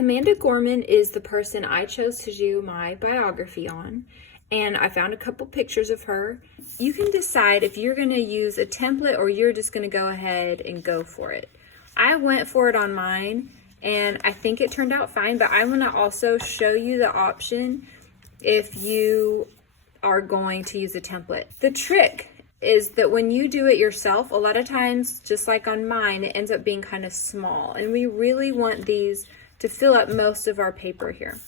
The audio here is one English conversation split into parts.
Amanda Gorman is the person I chose to do my biography on, and I found a couple pictures of her. You can decide if you're going to use a template or you're just going to go ahead and go for it. I went for it on mine, and I think it turned out fine, but I want to also show you the option if you are going to use a template. The trick is that when you do it yourself, a lot of times, just like on mine, it ends up being kind of small, and we really want these to fill up most of our paper here.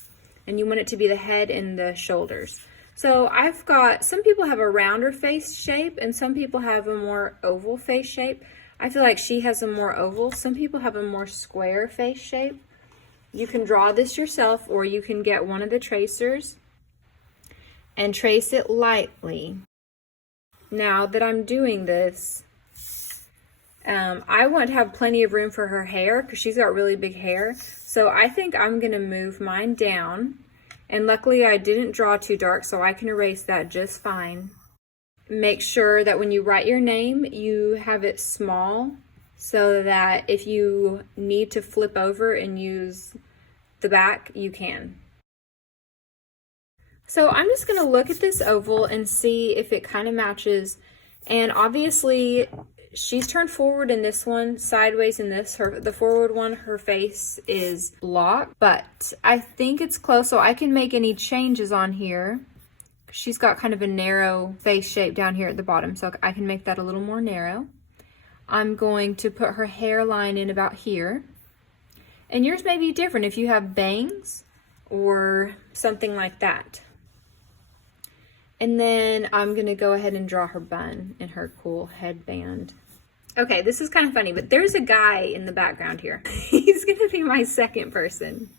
And you want it to be the head and the shoulders. So I've got, some people have a rounder face shape and some people have a more oval face shape. I feel like she has a more oval. Some people have a more square face shape. You can draw this yourself, or you can get one of the tracers and trace it lightly. Now that I'm doing this, I want to have plenty of room for her hair because she's got really big hair. So I think I'm going to move mine down. And luckily I didn't draw too dark, so I can erase that just fine. Make sure that when you write your name, you have it small so that if you need to flip over and use the back, you can. So I'm just going to look at this oval and see if it kind of matches. And obviously she's turned forward in this one, sideways in this. The forward one, her face is blocked, but I think it's close, so I can make any changes on here. She's got kind of a narrow face shape down here at the bottom, so I can make that a little more narrow. I'm going to put her hairline in about here. And yours may be different if you have bangs or something like that. And then I'm gonna go ahead and draw her bun and her cool headband. Okay, this is kind of funny, but there's a guy in the background here. He's gonna be my second person.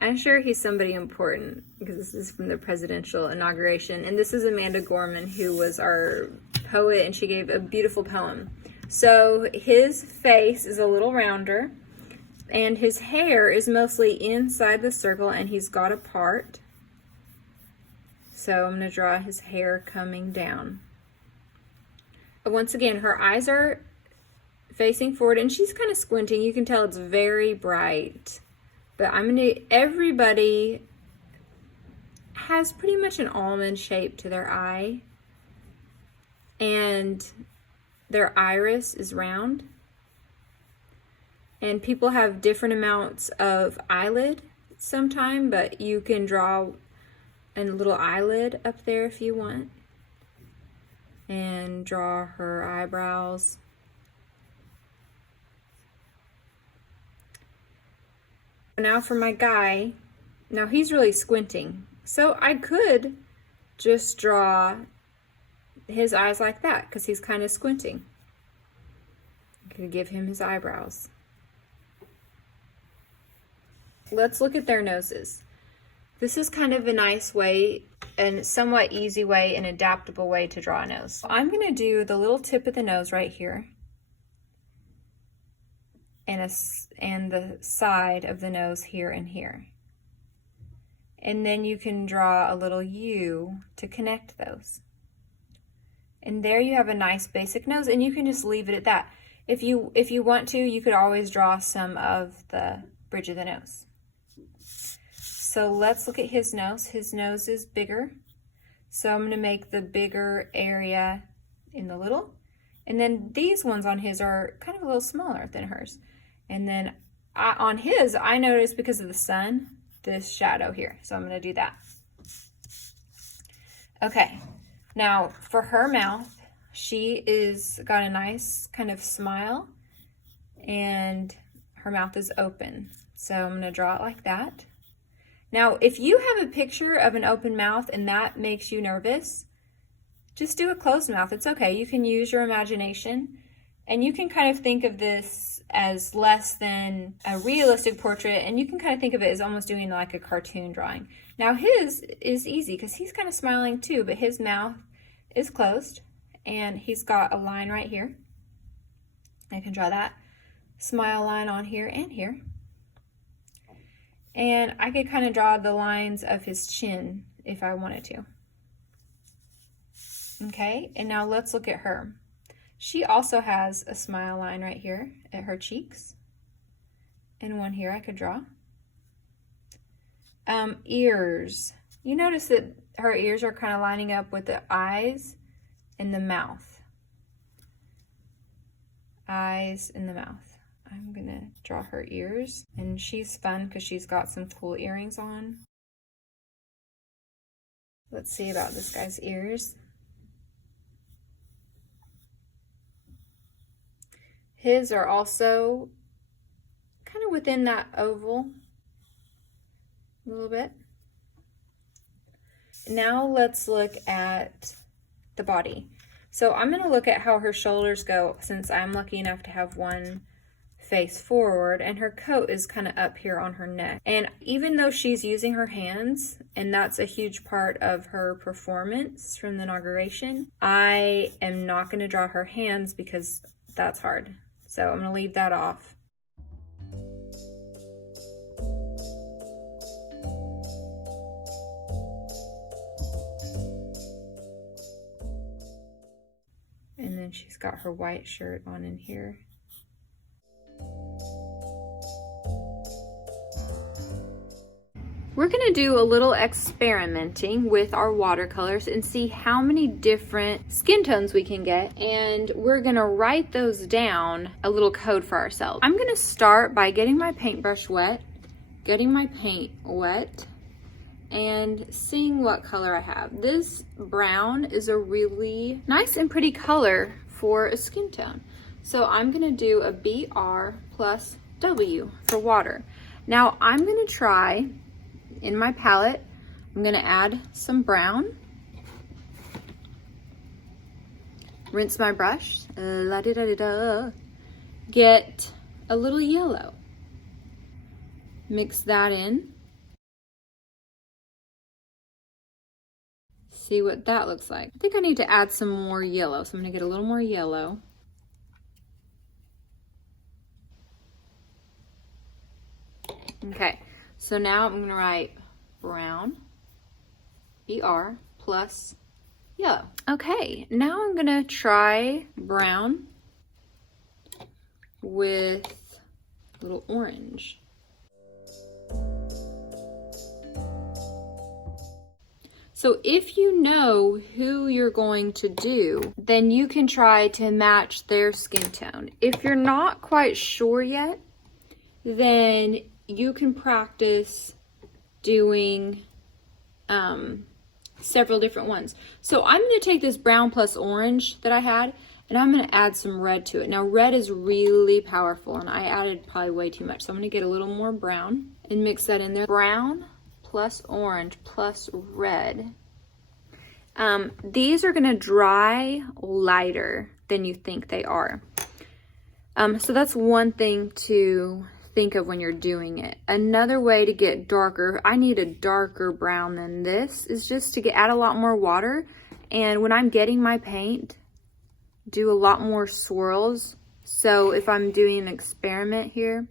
I'm sure he's somebody important because this is from the presidential inauguration. And this is Amanda Gorman, who was our poet, and she gave a beautiful poem. So his face is a little rounder and his hair is mostly inside the circle and he's got a part. So I'm going to draw his hair coming down. Once again, her eyes are facing forward and she's kind of squinting. You can tell it's very bright. But everybody has pretty much an almond shape to their eye. And their iris is round. And people have different amounts of eyelid sometime, but you can draw a little eyelid up there if you want. And draw her eyebrows. Now for my guy, now he's really squinting. So I could just draw his eyes like that because he's kind of squinting. I could give him his eyebrows. Let's look at their noses. This is kind of a nice way and somewhat easy way and adaptable way to draw a nose. I'm going to do the little tip of the nose right here and the side of the nose here and here. And then you can draw a little U to connect those. And there you have a nice basic nose, and you can just leave it at that. If you want to, you could always draw some of the bridge of the nose. So let's look at his nose. His nose is bigger. So I'm going to make the bigger area in the little. And then these ones on his are kind of a little smaller than hers. And then on his, I noticed because of the sun, this shadow here. So I'm going to do that. Okay. Now for her mouth, she is got a nice kind of smile and her mouth is open. So I'm going to draw it like that. Now, if you have a picture of an open mouth and that makes you nervous, just do a closed mouth. It's okay. You can use your imagination and you can kind of think of this as less than a realistic portrait, and you can kind of think of it as almost doing like a cartoon drawing. Now his is easy because he's kind of smiling too, but his mouth is closed and he's got a line right here. I can draw that smile line on here and here. And I could kind of draw the lines of his chin if I wanted to. Okay, and now let's look at her. She also has a smile line right here at her cheeks. And one here I could draw. Ears. You notice that her ears are kind of lining up with the eyes and the mouth. Eyes and the mouth. I'm gonna draw her ears, and she's fun because she's got some cool earrings on. Let's see about this guy's ears. His are also kind of within that oval a little bit. Now let's look at the body. So I'm going to look at how her shoulders go, since I'm lucky enough to have one face forward, and her coat is kind of up here on her neck. And even though she's using her hands, and that's a huge part of her performance from the inauguration, I am not going to draw her hands because that's hard. So I'm going to leave that off. And then she's got her white shirt on in here. We're gonna do a little experimenting with our watercolors and see how many different skin tones we can get. And we're gonna write those down, a little code for ourselves. I'm gonna start by getting my paintbrush wet, getting my paint wet, and seeing what color I have. This brown is a really nice and pretty color for a skin tone. So I'm gonna do a BR plus W for water. Now I'm gonna try, in my palette, I'm gonna add some brown, rinse my brush, get a little yellow, mix that in, see what that looks like. I think I need to add some more yellow, so I'm gonna get a little more yellow. Okay, so now I'm gonna write brown, BR plus yellow. Okay, now I'm gonna try brown with a little orange. So if you know who you're going to do, then you can try to match their skin tone. If you're not quite sure yet, then you can practice doing several different ones. So I'm going to take this brown plus orange that I had, and I'm going to add some red to it. Now red is really powerful, and I added probably way too much. So I'm going to get a little more brown and mix that in there. Brown plus orange plus red. These are going to dry lighter than you think they are. So that's one thing to think of when you're doing it. Another way to get darker, I need a darker brown than this, is just to add a lot more water. And when I'm getting my paint, do a lot more swirls. So if I'm doing an experiment here,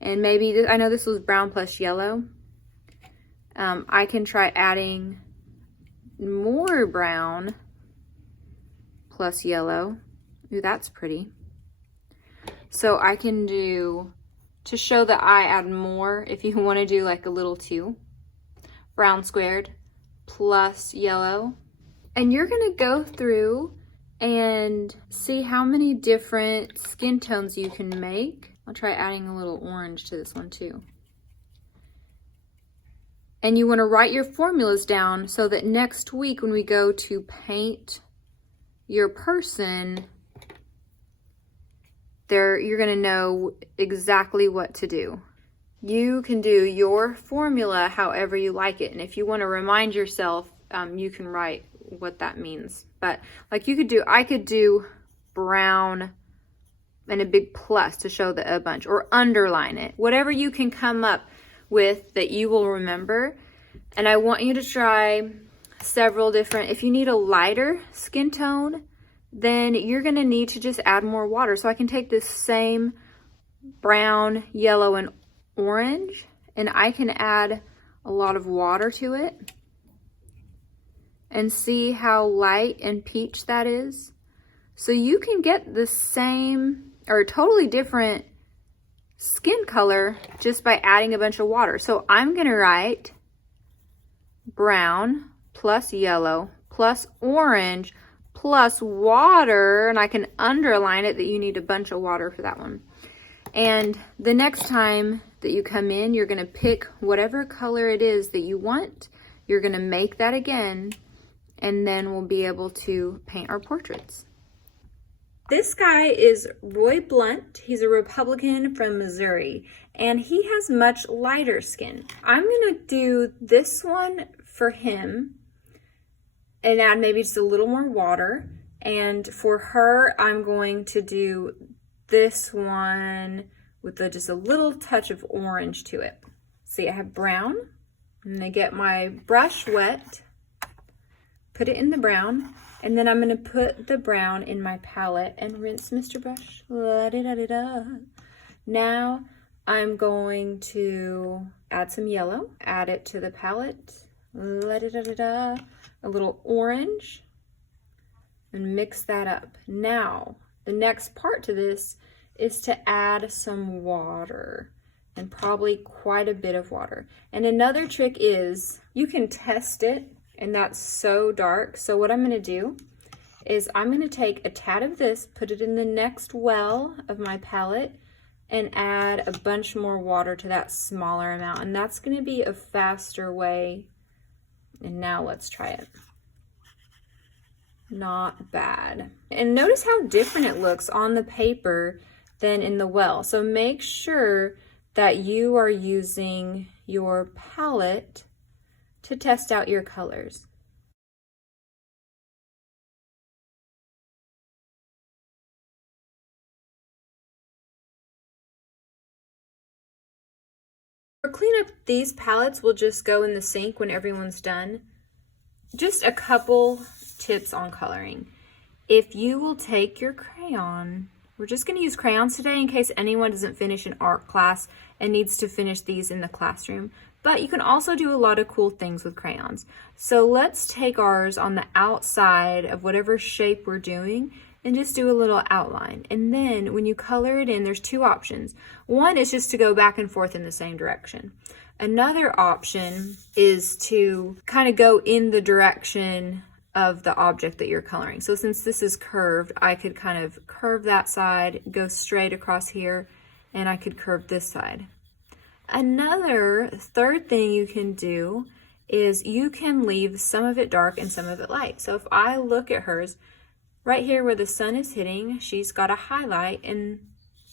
and maybe I know this was brown plus yellow, I can try adding more brown plus yellow. Ooh, that's pretty. So I can do, to show that I add more, if you want to do like a little too, brown squared plus yellow. And you're going to go through and see how many different skin tones you can make. I'll try adding a little orange to this one too. And you want to write your formulas down so that next week when we go to paint your person, you're going to know exactly what to do. You can do your formula however you like it. And if you want to remind yourself, you can write what that means. But like I could do brown and a big plus to show a bunch, or underline it. Whatever you can come up with that you will remember. And I want you to try several different, if you need a lighter skin tone, then you're going to need to just add more water. So I can take this same brown, yellow, and orange, and I can add a lot of water to it and see how light and peach that is. So you can get the same or totally different skin color just by adding a bunch of water. So I'm going to write brown plus yellow plus orange plus water, and I can underline it that you need a bunch of water for that one. And the next time that you come in, you're gonna pick whatever color it is that you want. You're gonna make that again, and then we'll be able to paint our portraits. This guy is Roy Blunt. He's a Republican from Missouri, and he has much lighter skin. I'm gonna do this one for him and add maybe just a little more water. And for her, I'm going to do this one with just a little touch of orange to it. See, I have brown. I'm gonna get my brush wet, put it in the brown, and then I'm gonna put the brown in my palette and rinse Mr. Brush. La-di-da-di-da. Now I'm going to add some yellow, add it to the palette. La-di-da-di-da. A little orange, and mix that up. Now, the next part to this is to add some water, and probably quite a bit of water. And another trick is you can test it, and that's so dark. So what I'm gonna do is I'm gonna take a tad of this, put it in the next well of my palette, and add a bunch more water to that smaller amount. And that's gonna be a faster way. And now let's try it. Not bad. And notice how different it looks on the paper than in the well. So make sure that you are using your palette to test out your colors. For cleanup, these palettes will just go in the sink when everyone's done. Just a couple tips on coloring. If you will take your crayon, we're just going to use crayons today in case anyone doesn't finish an art class and needs to finish these in the classroom. But you can also do a lot of cool things with crayons. So let's take ours on the outside of whatever shape we're doing and just do a little outline. And then when you color it in, there's two options. One is just to go back and forth in the same direction. Another option is to kind of go in the direction of the object that you're coloring. So since this is curved, I could kind of curve that side, go straight across here, and I could curve this side. Another third thing you can do is you can leave some of it dark and some of it light. So if I look at hers, right here where the sun is hitting, she's got a highlight and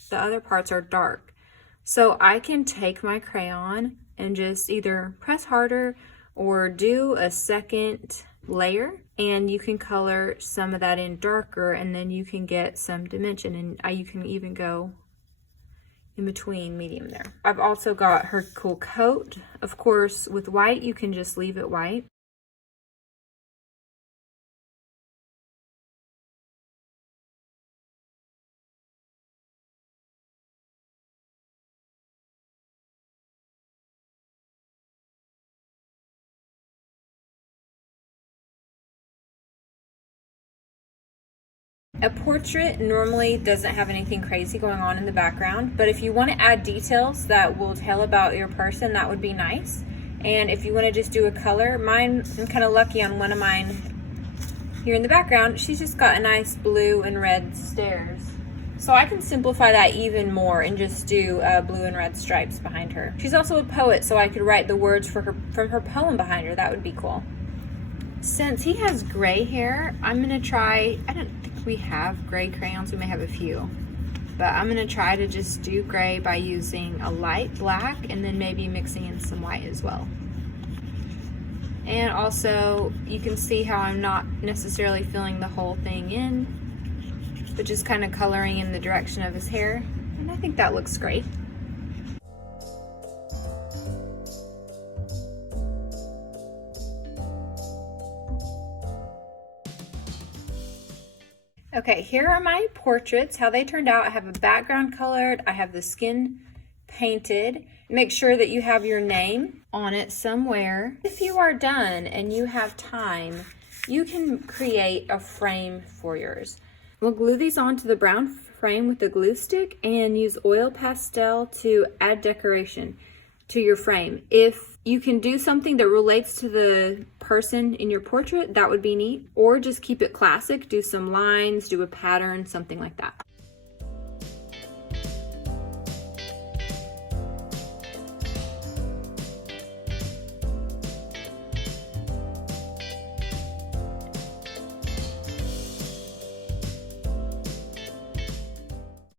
the other parts are dark. So I can take my crayon and just either press harder or do a second layer, and you can color some of that in darker, and then you can get some dimension, and you can even go in between medium there. I've also got her cool coat. Of course, with white, you can just leave it white. A portrait normally doesn't have anything crazy going on in the background, but if you want to add details that will tell about your person, that would be nice. And if you want to just do a color, mine, I'm kind of lucky on one of mine here in the background, she's just got a nice blue and red stairs. So I can simplify that even more and just do blue and red stripes behind her. She's also a poet, so I could write the words for her from her poem behind her. That would be cool. Since he has gray hair, I'm gonna try, I don't think we have gray crayons, we may have a few, but I'm gonna try to just do gray by using a light black and then maybe mixing in some white as well. And also, you can see how I'm not necessarily filling the whole thing in, but just kind of coloring in the direction of his hair, and I think that looks great. Okay, here are my portraits, how they turned out. I have a background colored, I have the skin painted. Make sure that you have your name on it somewhere. If you are done and you have time, you can create a frame for yours. We'll glue these onto the brown frame with a glue stick and use oil pastel to add decoration. to your frame. If you can do something that relates to the person in your portrait, that would be neat. Or just keep it classic, do some lines, do a pattern, something like that.